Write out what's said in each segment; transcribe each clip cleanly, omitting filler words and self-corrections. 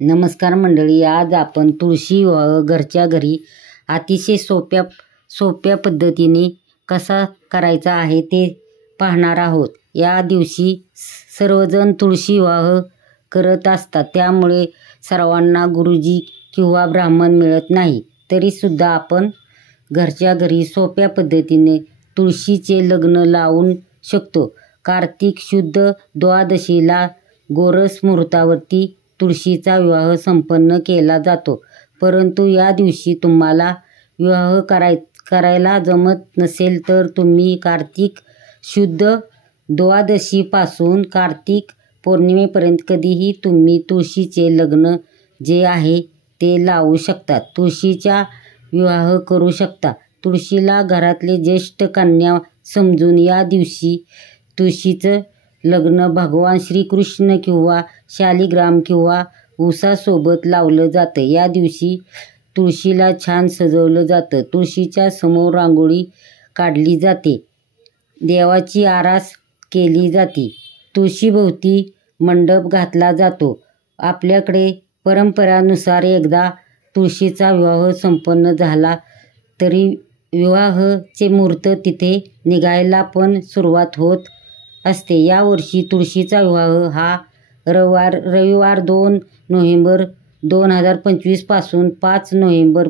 नमस्कार मंडळी, आज आपण तुळशी विवाह घरच्या घरी अतिशय सोप्या पद्धतीने कसा करायचा आहे ते पाहणार आहोत. या दिवशी सर्वजण तुळशी विवाह करत असतात, त्यामुळे सर्वांना गुरुजी किंवा ब्राह्मण मिळत नाही. तरीसुद्धा आपण घरच्या घरी सोप्या पद्धतीने तुळशीचे लग्न लावू शकतो. कार्तिक शुद्ध द्वादशीला गोरस मुहूर्तावरती तुळशीचा विवाह संपन्न केला जातो. परंतु या दिवशी तुम्हाला विवाह करायला जमत नसेल तर तुम्ही कार्तिक शुद्ध द्वादशीपासून कार्तिक पौर्णिमेपर्यंत कधीही तुम्ही तुळशीचे लग्न जे आहे ते लावू शकता. तुळशीचा विवाह करू शकता. तुळशीला घरातले ज्येष्ठ कन्या समजून या दिवशी तुळशीचं लग्न भगवान श्रीकृष्ण किंवा शालिग्राम किंवा उसासोबत लावलं जातं. या दिवशी तुळशीला छान सजवलं जातं. तुळशीच्या समोर रांगोळी काढली जाते. देवाची आरास केली जाते. तुळशीभोवती मंडप घातला जातो. आपल्याकडे परंपरानुसार एकदा तुळशीचा विवाह संपन्न झाला तरी विवाहाचे मुहूर्त तिथे निघायला पण सुरुवात होत असते. यावर्षी तुळशीचा विवाह हा रविवार 2 नोव्हेंबर 2025 पासून 5 नोव्हेंबर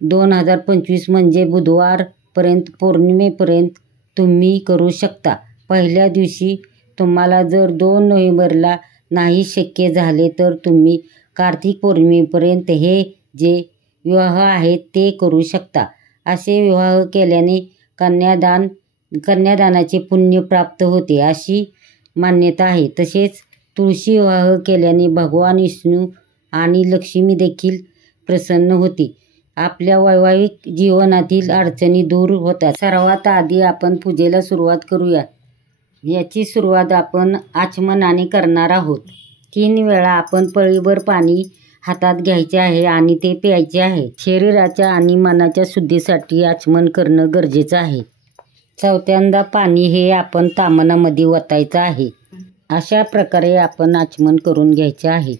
2025 म्हणजे बुधवारपर्यंत पौर्णिमेपर्यंत तुम्ही करू शकता. पहिल्या दिवशी तुम्हाला जर 2 नोव्हेंबरला नाही शक्य झाले तर तुम्ही कार्तिक पौर्णिमेपर्यंत हे जे विवाह आहेत ते करू शकता. असे विवाह केल्याने कन्यादानाचे पुण्य प्राप्त होते अशी मान्यता आहे. तसेच तुळशी विवाह केल्याने भगवान विष्णू आणि लक्ष्मी देखील प्रसन्न होते. आपल्या वैवाहिक जीवनातील अडचणी दूर होतात. सर्वात आधी आपण पूजेला सुरुवात करूया. याची सुरुवात आपण आचमनाने करणार आहोत. 3 वेळा आपण पळीभर पाणी हातात घ्यायचे आहे आणि ते प्यायचे आहे. शरीराच्या आणि मनाच्या शुद्धीसाठी आचमन करणं गरजेचं आहे. चौथ्यांदा पाणी हे आपण ताम्हणामध्ये ओतायचं आहे. अशा प्रकारे आपण आचमन करून घ्यायचे आहे.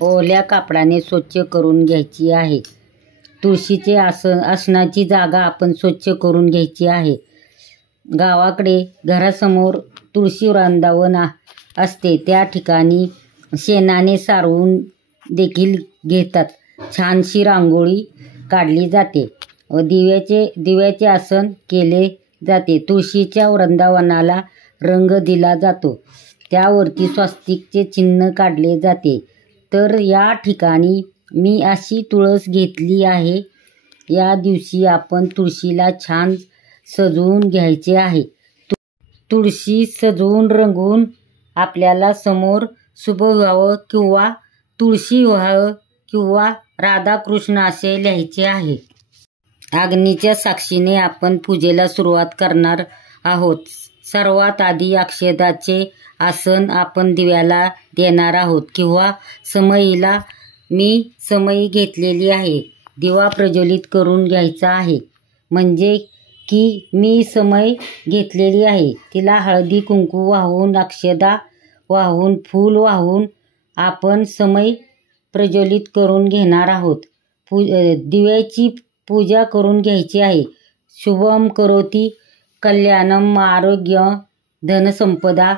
ओल्या कापडाने स्वच्छ करून घ्यायची आहे. तुळशीचे आसनाची जागा आपण स्वच्छ करून घ्यायची आहे. गावाकडे घरासमोर तुळशी वृंदावन असते, त्या ठिकाणी शेणाने सारवून देखील घेतात. छानशी रांगोळी काढली जाते व दिव्याचे आसन केले जाते. तुळशीच्या वृंदावनाला रंग दिला जातो. त्यावरती स्वस्तिकचे चिन्ह काढले जाते. तर या ठिकाणी मी अशी तुळस घेतली आहे. या दिवशी आपण तुळशीला छान सजवून घ्यायचे आहे. तुळशी सजवून रंगवून आपल्याला समोर शुभविवाह किंवा तुळशी विवाह किंवा राधाकृष्ण असे लिहायचे आहे. अग्नीच्या साक्षीने आपण पूजेला सुरुवात करणार आहोत. सर्वात आधी अक्षदाचे आसन आपण दिव्याला देणार आहोत किंवा समईला. मी समई घेतलेली आहे. दिवा प्रज्वलित करून घ्यायचा आहे. म्हणजे की मी समई घेतलेली आहे. तिला हळदी कुंकू वाहून, अक्षदा वाहून, फूल वाहून आपण समई प्रज्वलित करून घेणार आहोत. दिव्याची पूजा करून घ्यायची आहे. शुभम करोती कल्याणम आरोग्य धनसंपदा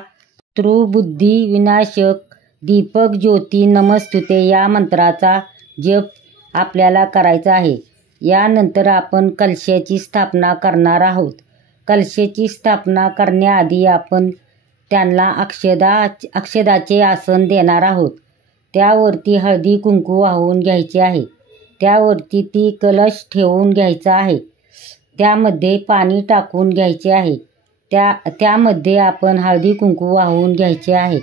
त्रिबुद्धी विनाशक दीपक ज्योती नमस्तुते या मंत्राचा जप आपल्याला करायचा आहे. यानंतर आपण कलशाची स्थापना करणार आहोत. कलशाची स्थापना करण्याआधी आपण त्यांना अक्षदाचे आसन देणार आहोत. त्यावरती हळदी कुंकू वाहून घ्यायचे आहे. त्यावरती ती कलश ठेवून घ्यायचा आहे. त्यामध्ये पाणी टाकून घ्यायचे आहे. त्यामध्ये आपण हळदी कुंकू वाहून घ्यायचे आहे.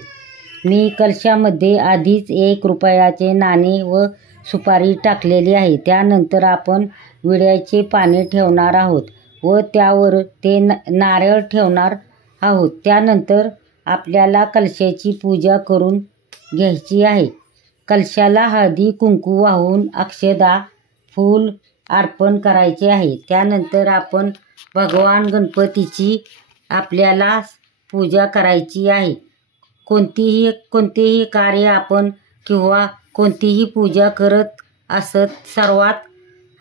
मी कलशामध्ये आधीच 1 रुपयाचे नाणे व सुपारी टाकलेली आहे. त्यानंतर आपण विड्याचे पाने ठेवणार आहोत व त्यावर ते नारळ ठेवणार आहोत. त्यानंतर आपल्याला कलशाची पूजा करून घ्यायची आहे. कलशाला हळदी कुंकू वाहून अक्षदा फूल अर्पण करायचे आहे. त्यानंतर आपण भगवान गणपतीची आपल्याला पूजा करायची आहे. कोणतेही कार्य आपण किंवा कोणतीही पूजा करत असत सर्वात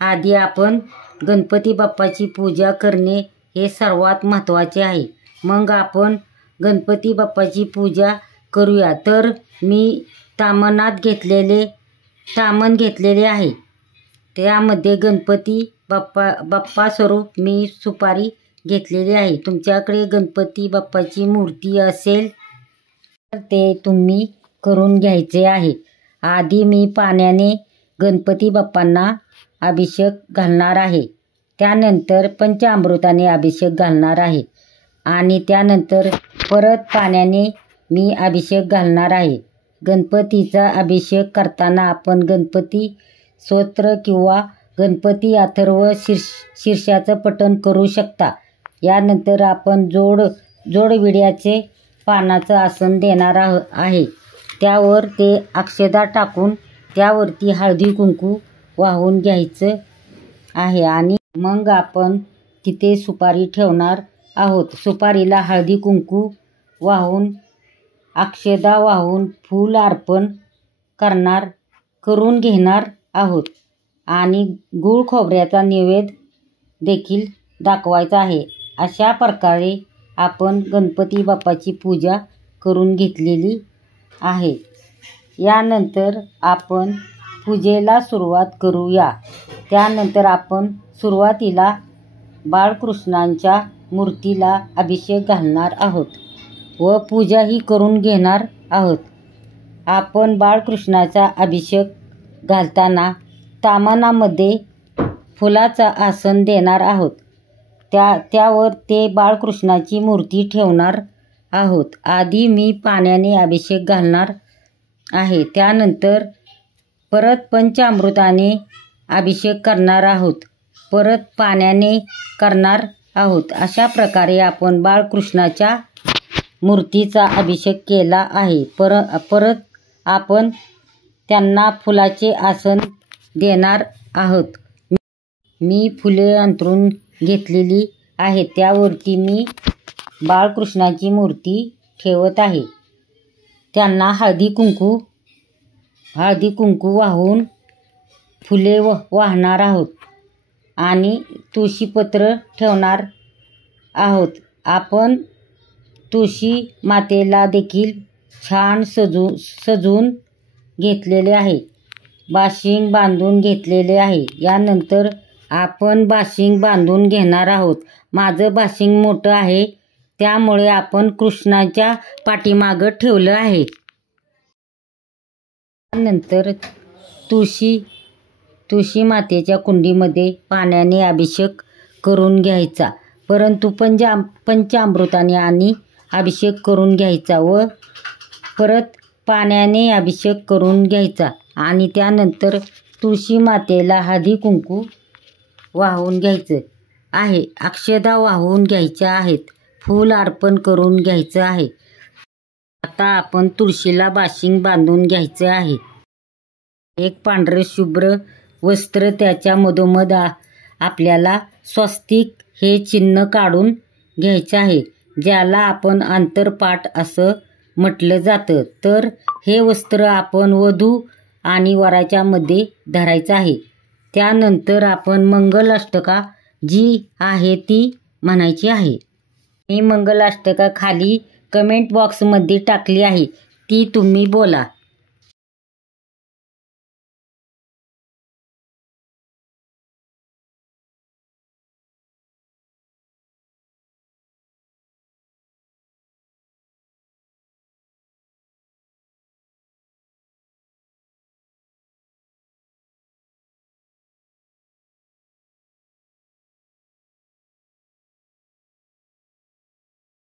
आधी आपण गणपती बाप्पाची पूजा करणे हे सर्वात महत्त्वाचे आहे. मग आपण गणपती बाप्पाची पूजा करूया. तर मी तामण घेतलेले आहे. त्यामध्ये गणपती बाप्पा स्वरूप मी सुपारी घेतलेली आहे. तुमच्याकडे गणपती बाप्पाची मूर्ती असेल तर ते तुम्ही करून घ्यायचे आहे. आधी मी पाण्याने गणपती बाप्पांना अभिषेक घालणार आहे. त्यानंतर पंचामृताने अभिषेक घालणार आहे आणि त्यानंतर परत पाण्याने मी अभिषेक घालणार आहे. गणपतीचा अभिषेक करताना आपण गणपती स्तोत्र किंवा गणपती अथर्व शीर्षाचं पठण करू शकता. यानंतर आपण जोडविड्याचे पानाचं आसन देणार आहे. त्यावर ते अक्षता टाकून त्यावरती हळदी कुंकू वाहून घ्यायचं आहे आणि मग आपण तिथे सुपारी ठेवणार आहोत. सुपारीला हळदी कुंकू वाहून अक्षता वाहून फूल अर्पण करून घेणार आहोत आणि गूळ खोबऱ्याचा नैवेद्य देखील दाखवायचा आहे. अशा प्रकारे आपण गणपती बाप्पाची पूजा करून घेतलेली आहे. यानंतर आपण पूजेला सुरुवात करूया. त्यानंतर आपण सुरुवातीला बाळकृष्णांच्या मूर्तीला अभिषेक घालणार आहोत व पूजाही करून घेणार आहोत. आपण बाळकृष्णाचा अभिषेक घालताना तामणामध्ये फुलाचा आसन देणार आहोत. त्यावर ते बाळकृष्णाची मूर्ती ठेवणार आहोत. आधी मी पाण्याने अभिषेक घालणार आहे. त्यानंतर परत पंचामृताने अभिषेक करणार आहोत. परत पाण्याने करणार आहोत. अशा प्रकारे आपण बाळकृष्णाच्या मूर्तीचा अभिषेक केला आहे. परत आपण त्यांना फुलाचे आसन देणार आहोत. मी फुले अंथरून घेतलेली आहेत. त्यावरती मी बाळकृष्णाची मूर्ती ठेवत आहे. त्यांना हळदी कुंकू वाहून फुले वाहणार आहोत आणि तुळशीपत्र ठेवणार आहोत. आपण तुळशी मातेला देखील छान सजवून घेतलेले आहे. बाशिंग बांधून घेतलेले आहे. यानंतर आपण बाशिंग बांधून घेणार आहोत. माझं बाशिंग मोठं आहे त्यामुळे आपण कृष्णाच्या पाठीमागं ठेवलं आहे. त्यानंतर तुळशी मातेच्या कुंडीमध्ये पाण्याने अभिषेक करून घ्यायचा. परंतु पंचामृताने आणि अभिषेक करून घ्यायचा व परत पाण्याने अभिषेक करून घ्यायचा आणि त्यानंतर तुळशी मातेला हळदी कुंकू वाहून घ्यायचं आहे. अक्षता वाहून घ्यायच्या आहेत. फूल अर्पण करून घ्यायचं आहे. आता आपण तुळशीला बाशिंग बांधून घ्यायचं आहे. एक पांढरे शुभ्र वस्त्र त्याच्या मधोमध आपल्याला स्वस्तिक हे चिन्ह काढून घ्यायचं आहे, ज्याला आपण आंतरपाठ असं म्हटलं जातं. तर हे वस्त्र आपण वधू आणि वराच्या मध्ये धरायचं आहे. त्यानंतर आपण मंगलाष्टका जी आहे ती म्हणायची आहे. मी मंगलाष्टका खाली कमेंट बॉक्समध्ये टाकली आहे, ती तुम्ही बोला.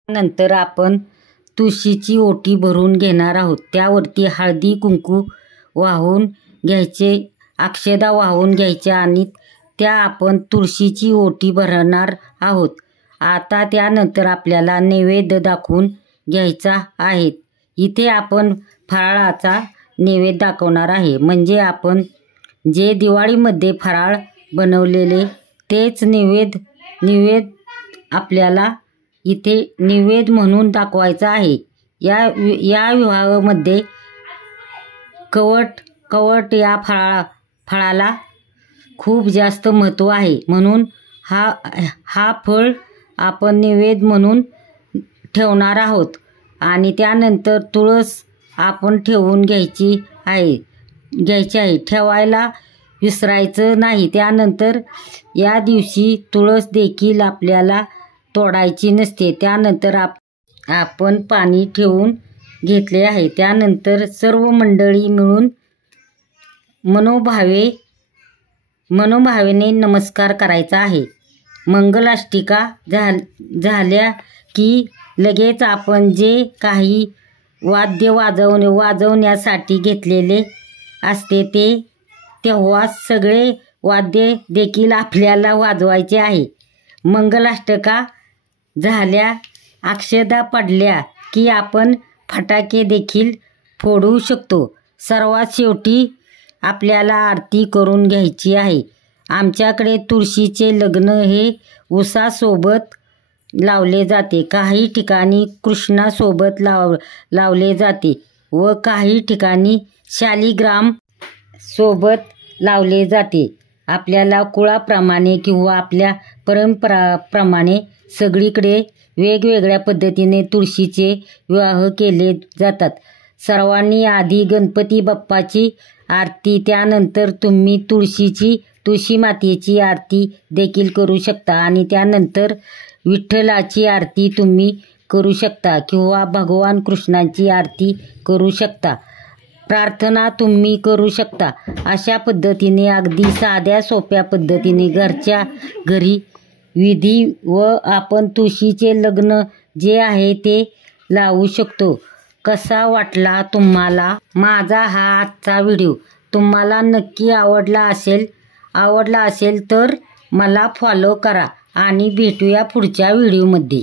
नंतर आपण तुळशीची ओटी भरून घेणार आहोत. त्यावरती हळदी कुंकू वाहून घ्यायचे, अक्षता वाहून घ्यायच्या आणि त्या आपण तुळशीची ओटी भरणार आहोत. आता त्यानंतर आपल्याला नैवेद्य दाखवून घ्यायचा आहे. इथे आपण फराळाचा नैवेद्य दाखवणार आहे. म्हणजे आपण जे दिवाळीमध्ये फराळ बनवलेले तेच नैवेद्य आपल्याला इथे नैवेद्य म्हणून दाखवायचा आहे. या विवाहामध्ये कवट या फळाला खूप जास्त महत्त्व आहे. म्हणून हा फळ आपण नैवेद्य म्हणून ठेवणार आहोत. आणि त्यानंतर तुळस आपण ठेवून घ्यायची आहे. ठेवायला विसरायचं नाही. त्यानंतर या दिवशी तुळस देखील आपल्याला तोडायची नसते. त्यानंतर आपण पाणी ठेवून घेतले आहे. त्यानंतर सर्व मंडळी मिळून मनोभावेने नमस्कार करायचा आहे. मंगलाष्टिका झाल्या की लगेच आपण जे काही वाद्य वाजवण्यासाठी घेतलेले असते तेव्हा सगळे वाद्य देखील आपल्याला वाजवायचे आहे. मंगलाष्टका झाल्या, अक्षता पडल्या की आपण फटाके देखील फोडू शकतो. सर्वात शेवटी आपल्याला आरती करून घ्यायची आहे. आमच्याकडे तुळशीचे लग्न हे उसासोबत लावले जाते. काही ठिकाणी कृष्णासोबत लावले जाते व काही ठिकाणी शालिग्राम सोबत लावले जाते. आपल्या कुळाप्रमाणे किंवा आपल्या परंपराप्रमाणे सगळीकडे वेगवेगळ्या पद्धतीने तुळशीचे विवाह केले जातात. सर्वांनी आधी गणपती बाप्पाची आरती, त्यानंतर तुम्ही तुळशी मातेची आरती देखील करू शकता आणि त्यानंतर विठ्ठलाची आरती तुम्ही करू शकता किंवा भगवान कृष्णाची आरती करू शकता. प्रार्थना तुम्ही करू शकता. अशा पद्धतीने अगदी साध्या सोप्या पद्धतीने घरच्या घरी विधी व आपण तुळशीचे लग्न जे आहे ते लावू शकतो. कसा वाटला तुम्हाला माझा हा आजचा व्हिडिओ? तुम्हाला नक्की आवडला असेल तर मला फॉलो करा आणि भेटूया पुढच्या व्हिडिओमध्ये.